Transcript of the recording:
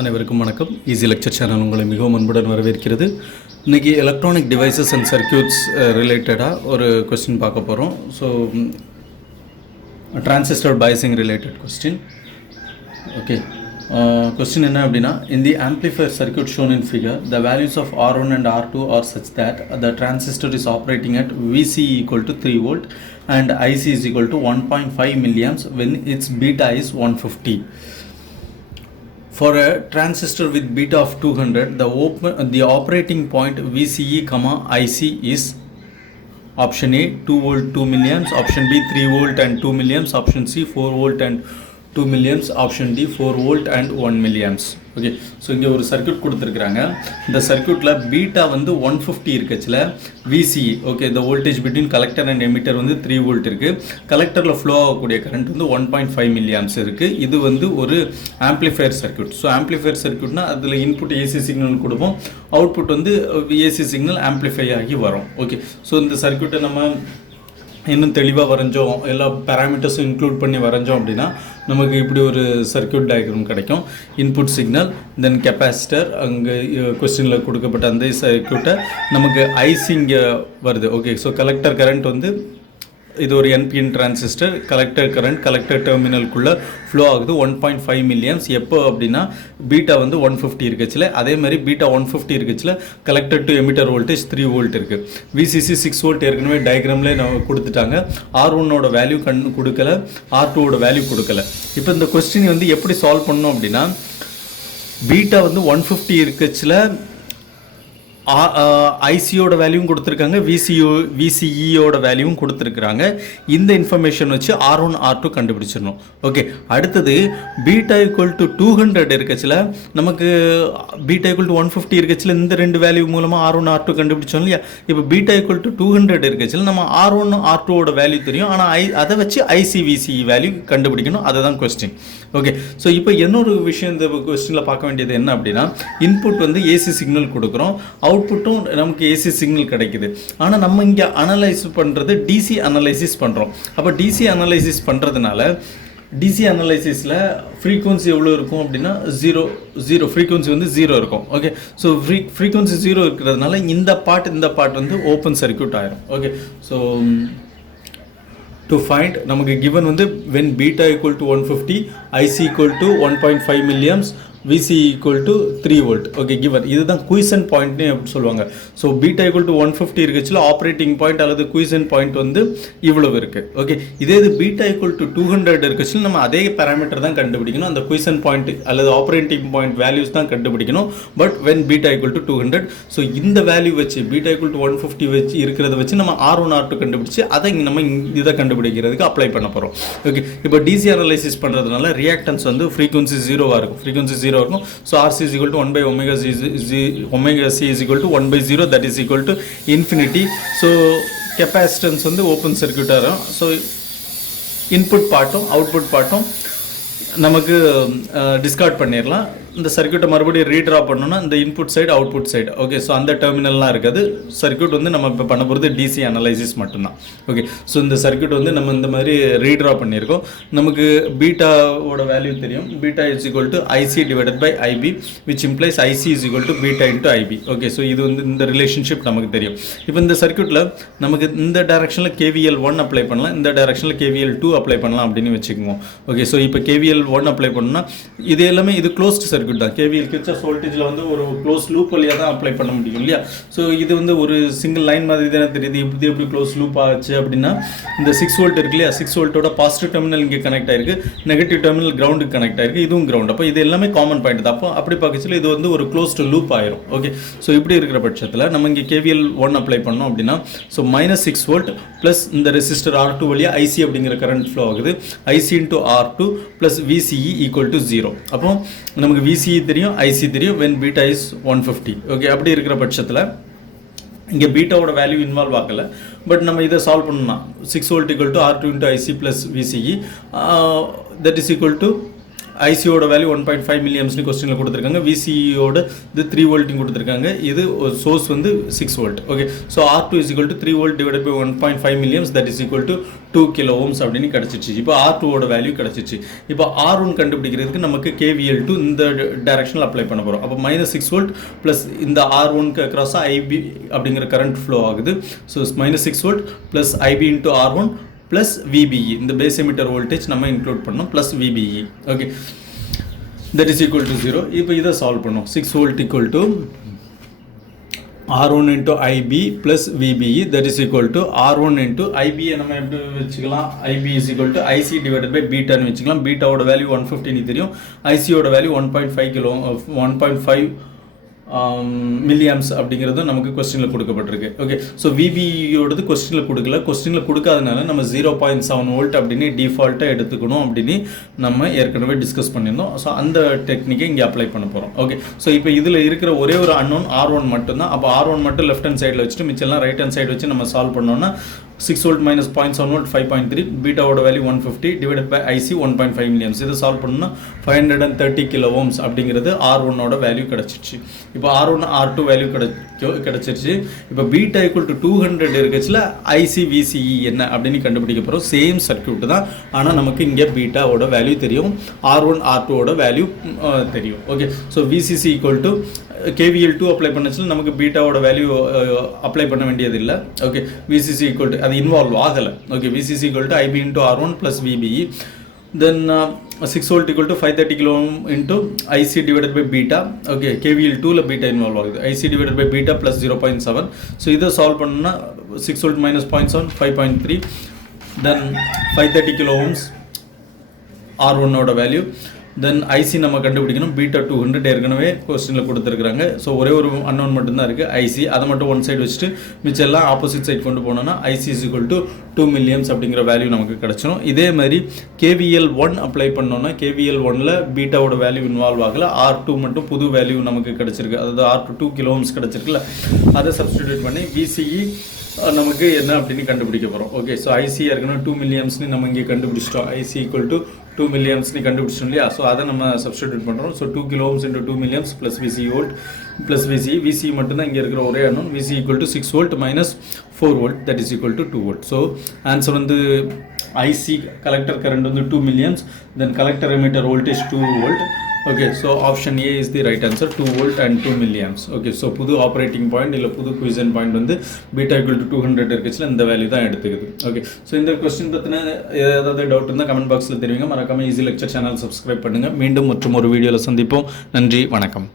அனைவருக்கும் வணக்கம். Easy lecture channel உங்களை மிகவும் அன்புடன் வரவேற்கிறது. இன்றைக்கி எலக்ட்ரானிக் டிவைசஸ் அண்ட் சர்க்கியூட்ஸ் ரிலேட்டடாக ஒரு கொஸ்டின் பார்க்க போகிறோம். So transistor biasing related question. Okay, question என்ன அப்படின்னா, in the amplifier circuit shown in figure the values of R1 and R2 are such that the transistor is operating at VC equal to 3 volt and IC is equal to 1.5 milliamps when its beta is 150. For a transistor with beta of 200, the operating point VCE, IC is option A 2 volt 2 milliamps, option B 3 volt and 2 milliamps, option C 4 volt and 2 milliamps, option D 4 volt and 1 milliamps. Okay, so இங்கே ஒரு circuit கொடுத்துருக்குறாங்க. இந்த சர்க்கியூட்டில் beta வந்து 150 இருக்குச்சுல VCE. Okay, இந்த voltage between collector and emitter வந்து 3 volt இருக்குது. கலெக்டரில் flow ஆகக்கூடிய current வந்து 1.5 milliamps இருக்குது. இது வந்து ஒரு ஆம்ப்ளிஃபையர் சர்க்கியூட். ஸோ ஆம்ப்ளிஃபையர் சர்க்கியூட்னா அதில் இன்புட் ஏசி சிக்னல் கொடுப்போம், அவுட்புட் வந்து ஏசி சிக்னல் ஆம்ப்ளிஃபை ஆகி வரும். ஓகே, ஸோ இந்த சர்க்கியூட்டை நம்ம இன்னும் தெளிவாக வரைஞ்சோம், எல்லா பேராமீட்டர்ஸும் இன்க்ளூட் பண்ணி வரைஞ்சோம் அப்படின்னா நமக்கு இப்படி ஒரு சர்க்கியூட் டயக்ராம் கிடைக்கும். இன்புட் சிக்னல், தென் கெப்பாசிட்டர், அங்கே கொஸ்டினில் கொடுக்கப்பட்ட அந்த சர்க்கியூட்டை நமக்கு ஐசி இங்கே வருது. ஓகே, ஸோ கலெக்டர் கரண்ட் வந்து இது ஒரு NPN transistor. Collector current collector டெர்மினலுக்குள்ளே ஃப்ளோ ஆகுது 1.5 milliamps. எப்போ அப்படின்னா பீட்டா வந்து 150 இருக்குச்சுல, அதே மாதிரி பீட்டா 150 இருக்குச்சுல collector to emitter voltage 3 volt இருக்குது. VCC 6 வோல்ட் ஏற்கனவே டயக்ராம்லேயே நம்ம கொடுத்துட்டாங்க. R1ஓட வேல்யூ கொடுக்கல, R2ஓட வேல்யூ கொடுக்கல. இப்போ இந்த கொஸ்டின் வந்து எப்படி சால்வ் பண்ணணும் அப்படின்னா, பீட்டா வந்து 150 இருக்குச்சுல ஐசியோட வேல்யூவும் கொடுத்துருக்காங்க, VCEயோட வேல்யூவும் கொடுத்துருக்குறாங்க. இந்த இன்ஃபர்மேஷன் வச்சு R1 R2 கண்டுபிடிச்சிடணும். ஓகே, அடுத்தது பீட்டா ஈக்குவல் டு 200 இருக்குச்சுல, நமக்கு பீட்டா ஈக்குவல் டு 150 இருக்குச்சுல, இந்த ரெண்டு வேல்யூ மூலமாக R1 R2 கண்டுபிடிச்சோம் இல்லையா. இப்போ பீட்டா ஈக்குவல் டு 200 இருக்குச்சுல, நம்ம R1 R2ஓட வேல்யூ தெரியும், ஆனால் அதை வச்சு VCE வேல்யூ கண்டுபிடிக்கணும். அதுதான் கொஸ்டின். ஓகே, ஸோ இப்போ இன்னொரு விஷயம் இந்த கொஸ்டினில் பார்க்க வேண்டியது என்ன அப்படின்னா, இன்புட் வந்து ஏசி சிக்னல் கொடுக்குறோம், அவுட்புட்டும் நமக்கு ஏசி சிக்னல் கிடைக்குது. ஆனால் நம்ம இங்கே அனலைஸ் பண்ணுறது டிசி அனலைசிஸ் பண்ணுறோம். அப்போ டிசி அனலைசிஸ் பண்ணுறதுனால டிசி அனலைசிஸில் ஃப்ரீக்வன்சி எவ்வளோ இருக்கும் அப்படின்னா ஜீரோ ஃப்ரீக்வன்சி வந்து 0 இருக்கும். ஓகே, ஸோ ஃப்ரீக்வன்சி 0 இருக்கிறதுனால இந்த பார்ட் வந்து ஓப்பன் சர்க்கியூட் ஆயிரும். ஓகே, ஸோ to find நமக்கு given வந்து when beta equal to 150, IC equal to 1.5 milliamps, VC equal to 3 volt. ஓகே, கிவன் இதுதான் குயிசன் பாயிண்ட்னு எப்படி சொல்லுவாங்க. ஸோ பீட்டா ஈக்குவல் டு 150 இருக்குச்சுல, ஆப்ரேட்டிங் பாயிண்ட் அல்லது குயிசன் பாயிண்ட் வந்து இவ்வளவு இருக்குது. ஓகே, இதே இது பீட்டா ஈக்குவல் டு 200 இருக்குச்சுல, நம்ம அதே பேராமீட்டர் தான் கண்டுபிடிக்கணும், அந்த குயிசன் பாயிண்ட் அல்லது ஆப்ரேட்டிங் பாயிண்ட் வேல்யூஸ் தான் கண்டுபிடிக்கணும். But when beta equal to 200, so இந்த வேல்யூ வச்சு பீட்டா ஈக்குவல் டு 150 வச்சு இருக்கிறத வச்சு நம்ம R1 R2 கண்டுபிடிச்சு அதை இங்கே நம்ம இதை கண்டுபிடிக்கிறதுக்கு அப்ளை பண்ண போகிறோம். ஓகே, இப்போ டிசி அனலைசிஸ் பண்ணுறதுனால ரியாக்டன்ஸ் வந்து ஃப்ரீக்வன்சி 0 இருக்கும், ஃப்ரீக்வன்சி 0 இருக்கும். So RC is equal to 1 by omega C is equal to 1 by 0, that is equal to infinity. So capacitance வந்து ஓப்பன் சர்க்யூட்டாக இருக்கும். ஸோ இன்புட் பார்ட்டும் அவுட்புட் பார்ட்டும் நமக்கு டிஸ்கார்ட் பண்ணிடலாம். இந்த சர்க்கியூட்டை மறுபடியும் ரீட்ரா பண்ணோன்னா இந்த input side output side. Okay, so அந்த டெர்மினல்லாம் இருக்காது. சர்க்கியூட் வந்து நம்ம இப்போ பண்ண போகிறது டிசி அனலைசிஸ் மட்டும்தான். ஓகே, ஸோ இந்த சர்க்கியூட் வந்து நம்ம இந்த மாதிரி ரீட்ரா பண்ணியிருக்கோம். நமக்கு பீட்டாவோட வேல்யூ தெரியும், beta is equal to IC divided by IB, which implies IC is equal to beta into IB. Okay, so இது வந்து இந்த ரிலேஷன்ஷிப் நமக்கு தெரியும். இப்போ இந்த சர்க்கியூட்டில் நமக்கு இந்த டைரக்ஷனில் KVL 1 அப்ளை பண்ணலாம், இந்த டைரக்ஷனில் KVL 2 அப்ளை பண்ணலாம் அப்படின்னு வச்சுக்குவோம். ஓகே, ஸோ இப்போ KVL 1 அப்ளை பண்ணோம்னா இது எல்லாமே இது க்ளோஸ்டு சர்க்கியூட் தான். KVL கிர்ச்சாஃப் வோல்டேஜில் வந்து ஒரு க்ளோஸ் லூப் வழியாக தான் அப்ளை பண்ண முடியும் இல்லையா. ஸோ இது வந்து ஒரு சிங்கிள் லைன் மாதிரி தானே தெரியுது. இப்படி எப்படி க்ளோஸ் லூப் ஆச்சு அப்படின்னா, இந்த 6 வோல்ட் இருக்கு இல்லையா, 6 வோல்ட்டோட பாசிட்டிவ் டெர்மினல் இங்கே கனெக்ட் ஆயிருக்கு, நெகட்டிவ் டெர்மினல் கிரவுண்டுக்கு கனெக்ட் ஆயிருக்கு, இதுவும் கிரவுண்ட். அப்போ இது எல்லாமே காமன் பாயிண்ட் தான். அப்போ அப்படி பார்க்கச்சில இது வந்து ஒரு க்ளோஸ்டு லூப் ஆயிரும். ஓகே, ஸோ இப்படி இருக்கிற பட்சத்தில் நம்ம இங்கே KVL 1 அப்ளை பண்ணோம் அப்படின்னா, ஸோ -6 வோல்ட் ப்ளஸ் இந்த ரெசிஸ்டர் R2 வழியாக IC அப்படிங்கிற கரண்ட் ஃப்ளோ ஆகுது, IC into R2 plus VCE equal to 0. அப்போ நமக்கு VCE தெரியும், IC தெரியும், when beta is 150. ஓகே, அப்படி இருக்கிற பட்சத்தில் இங்கே பீட்டாவோட வேல்யூ இன்வால்வ் ஆகலை. பட் நம்ம இதை சால்வ் பண்ணலாம். 6 volt equal to R2 into IC plus VCE, that is equal to ஐசியோட வேல்யூ 1.5 மில்லியம்ஸ்னு கொஸ்டினில் கொடுத்துருக்காங்க. விசிஇயோட இது 3 வோல்ட்னு கொடுத்துருக்காங்க. இது சோர்ஸ் வந்து 6 volt. Okay, so R2 is equal to 3 volt divide by 1.5 milliamps, that is equal to 2 kilo ohms அப்படின்னு கிடச்சிச்சு. இப்போ R2ஓட வேல்யூ கிடச்சிச்சு. இப்போ R1 கண்டுபிடிக்கிறதுக்கு நமக்கு KVL2 இந்த டைரக்ஷனில் அப்ளை பண்ண போகிறோம். அப்போ -6 வோல்ட் ப்ளஸ் இந்த R1க்கு அக்ராஸாக IB அப்படிங்கிற கரண்ட் ஃப்ளோ ஆகுது. So -6 volt plus IB into R1 plus VBE, இந்த பேஸ் எமிட்டர் வோல்டேஜ் நம்ம இன்க்ளூட் பண்ணோம், plus VBE. Okay, that is equal to 0. இப்போ இதை சால்வ் பண்ணோம். 6 volt equal to R1 into IB plus VBE, that is equal to R1 into IB நம்ம எப்படி வச்சுக்கலாம், IB is equal to IC divided by beta னு வச்சுக்கலாம். பீட்டாவோட value 150 தெரியும், ICயோட value 1.5 milliamps அப்படிங்கிறது நமக்கு கொஸ்டினில் கொடுக்கப்பட்டிருக்கு. ஓகே, ஸோ விபியோடது கொஸ்டினில் கொடுக்கல. கொஸ்டினில் கொடுக்காதனால நம்ம 0.7 வோல்ட் அப்படின்னு டிஃபால்ட்டாக எடுத்துக்கணும் அப்படின்னு நம்ம ஏற்கனவே டிஸ்கஸ் பண்ணியிருந்தோம். ஸோ அந்த டெக்னிக்கை இங்கே அப்ளை பண்ண போகிறோம். ஓகே, ஸோ இப்போ இதில் இருக்கிற ஒரே ஒரு அன்னோன் R1 மட்டும்தான். அப்போ R1 மட்டும் லெஃப்ட் ஹேண்ட் சைடில் வச்சுட்டு மிச்சம்லாம் ரைட் ஹேண்ட் சைடு வச்சு நம்ம சால்வ் பண்ணோம்னா 6 வோல்ட் minus 0.7 வோல்ட் 5.3, பீட்டாவோட value 150 divided by IC 1.5 milliamps. இதை சால்வ் பண்ணணும்னா 530 கிலோ ஓம்ஸ் அப்படிங்கிறது R1ஓட வேல்யூ கிடச்சிச்சு. இப்போ R1 R2 வேல்யூ கிடச்சிருச்சு. இப்போ beta equal to 200 இருக்குச்சுல IC VCE என்ன அப்படின்னு கண்டுபிடிக்க போகிறோம். சேம் சர்க்யூட் தான், ஆனால் நமக்கு இங்கே பீட்டாவோட வேல்யூ தெரியும், R1 R2ஓட வேல்யூ தெரியும். Okay, so VCC equal to KVL2 apply பண்ணச்சுல நமக்கு பீட்டாவோட வேல்யூ அப்ளை பண்ண வேண்டியது இல்லை. ஓகே, VCC ஈக்குவல் டு அது இன்வால்வ் ஆகலை. Okay, VCC equal to IB into R1 plus VBE, then 6 volt equal to 530 kilo ohm into IC divided by beta. Okay, KVL2 la beta involve ஆகுது. IC divided by beta plus 0.7. So இதை solve பண்ணா 6 volt minus 0.7 5.3, then 530 kilo ohms R1 ஓட value, தென் IC நம்ம கண்டுபிடிக்கணும். Beta 200 ஏற்கனவே கொஸ்டினில் கொடுத்துருக்குறாங்க. So ஒரே ஒரு அன்னோன் மட்டும்தான் இருக்குது ஐசி, அதை மட்டும் ஒன் சைடு வச்சுட்டு மிச்சம் எல்லாம் ஆப்போசிட் சைட் கொண்டு போனோம்னா IC is equal to 2 milliamps அப்படிங்கிற வேல்யூ நமக்கு கிடச்சிடும். இதே மாதிரி KVL1 அப்ளை பண்ணோன்னா KVL1ல் பீட்டாவோட வேல்யூ இன்வால்வ் ஆகலை, R2 மட்டும் புது வேல்யூ நமக்கு கிடச்சிருக்கு, அதாவது R2 2 கிலோ ஓம்ஸ் கிடச்சிருக்குல்ல, அதை சப்ஸ்டிடியூட் பண்ணி VCE நமக்கு என்ன அப்படின்னு கண்டுபிடிக்க போகிறோம். ஓகே, ஸோ ஐசி ஏற்கனவே 2 மில்லியம்ஸ்னு நம்ம இங்கே கண்டுபிடிச்சிட்டோம். ஐசி ஈக்குவல் டு 2 மில்லியம்ஸ்னு கண்டுபிடிச்சோம் இல்லையா. ஸோ அதை நம்ம சப்ஸ்டிடியூட் பண்ணுறோம். So 2 kilo ohms into 2 milliamps plus VCE volt plus VCE மட்டும்தான் இங்கே இருக்கிற ஒரே unknown. VCE equal to 6 volt minus 4 volt, that is equal to 2 volt. So answer வந்து ஐசி கலெக்டர் கரண்ட் வந்து 2 milliamps, then collector emitter voltage 2 volt. Okay, so option A is the right answer, 2 volt and 2 milliamps. Okay, so புது operating point இல்லை புது cuisine point வந்து beta equal to 200 இருக்குச்சுல இந்த value தான் எடுத்துக்குது. Okay, so இந்த question பற்றின ஏதாவது டவுட் இருந்தால் கமெண்ட் பாக்ஸில் தெரிவிங்க. மறக்காமல் ஈஸி லெக்சர் சேனல் சப்ஸ்கிரைப் பண்ணுங்கள். மீண்டும் மற்றும் ஒரு வீடியோவில் சந்திப்போம். நன்றி, வணக்கம்.